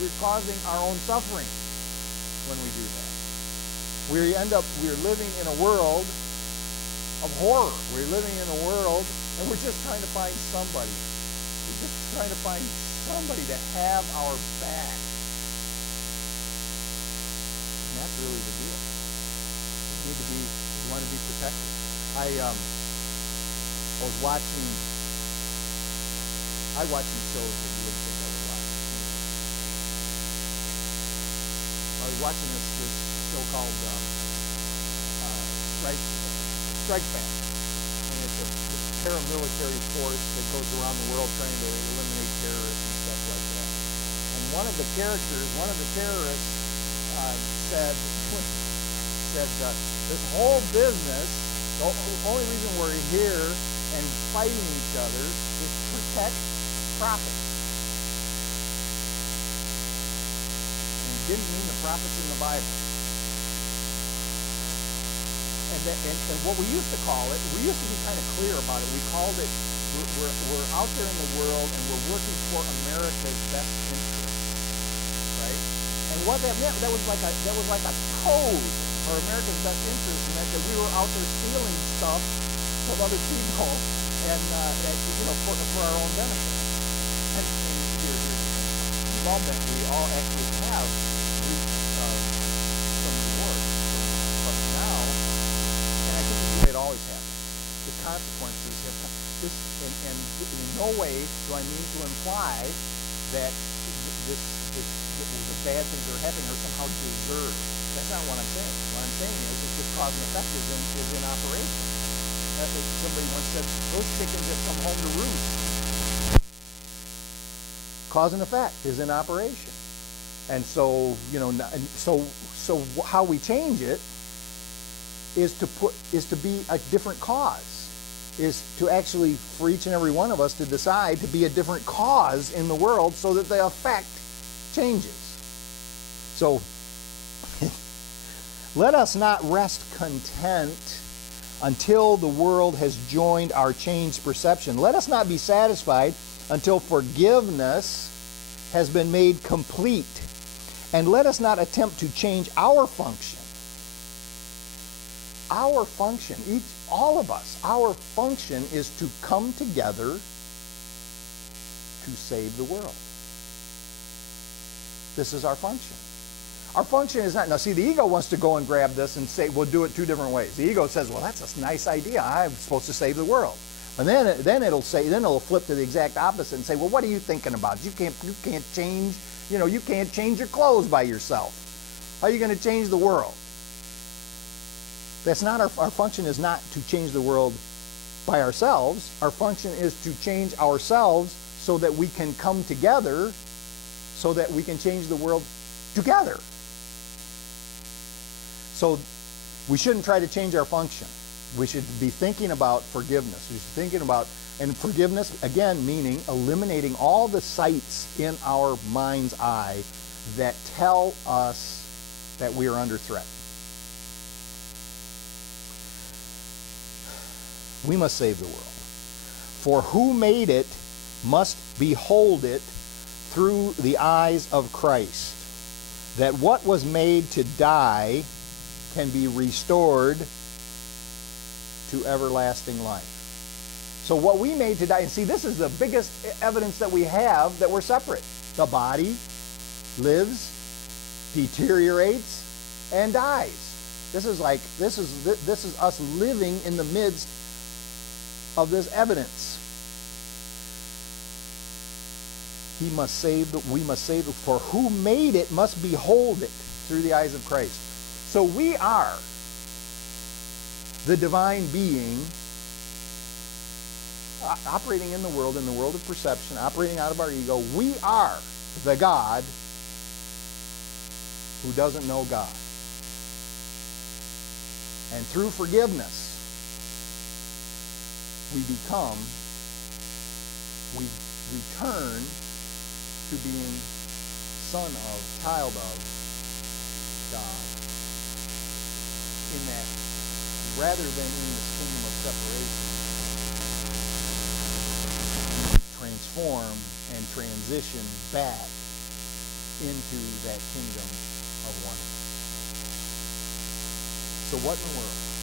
we're causing our own suffering when we do that. We're living in a world of horror. We're living in a world, and we're just trying to find somebody. We're just trying to find somebody to have our back. And that's really the deal. We want to be protected. I was watching shows that you wouldn't think I would watch. I was watching this show called Strike Back. And it's a paramilitary force that goes around the world trying to eliminate terrorists and stuff like that. And one of the terrorists said this whole business, the only reason we're here and fighting each other is to protect profit. And he didn't mean the profits in the Bible. And what we used to call it, we used to be kind of clear about it. We called it, we're out there in the world and we're working for America's best interest, right? And what that meant, that was like a code for America's best interest, and that we were out there stealing stuff from other people and for our own benefit. And here's the thing. We all actually have reached some reward. But now, and I think this is the way it always happens, the consequences have come. And in no way do I mean to imply that the bad things that are happening are somehow deserved. That's not what I'm saying. What I'm saying is it's just cause and effect is in operation. Somebody once said, those chickens that come home to roost. Cause and effect is in operation. And so, so how we change it is to be a different cause. Is to actually, for each and every one of us, to decide to be a different cause in the world so that the effect changes. So, let us not rest content until the world has joined our changed perception. Let us not be satisfied until forgiveness has been made complete. And let us not attempt to change our function. Our function, all of us, our function is to come together to save the world. This is our function. Our function is not, now see, the ego wants to go and grab this and say, we'll do it two different ways. The ego says, well, that's a nice idea. I'm supposed to save the world. And then it'll flip to the exact opposite and say, well, what are you thinking about? You can't change, you can't change your clothes by yourself. How are you going to change the world? That's not our function is not to change the world by ourselves. Our function is to change ourselves so that we can come together so that we can change the world together. So we shouldn't try to change our function. We should be thinking about forgiveness. We should be thinking about, and forgiveness, again, meaning eliminating all the sights in our mind's eye that tell us that we are under threat. We must save the world. For who made it must behold it through the eyes of Christ, that what was made to die can be restored to everlasting life. So what we made to die, and see, this is the biggest evidence that we have that we're separate. The body lives, deteriorates, and dies. This is us living in the midst of this evidence. We must save, for who made it must behold it through the eyes of Christ. So we are the divine being operating in the world of perception, operating out of our ego. We are the God who doesn't know God. And through forgiveness, we return to being son of, child of God. In that, rather than in this kingdom of separation, we transform and transition back into that kingdom of oneness. So what in the world?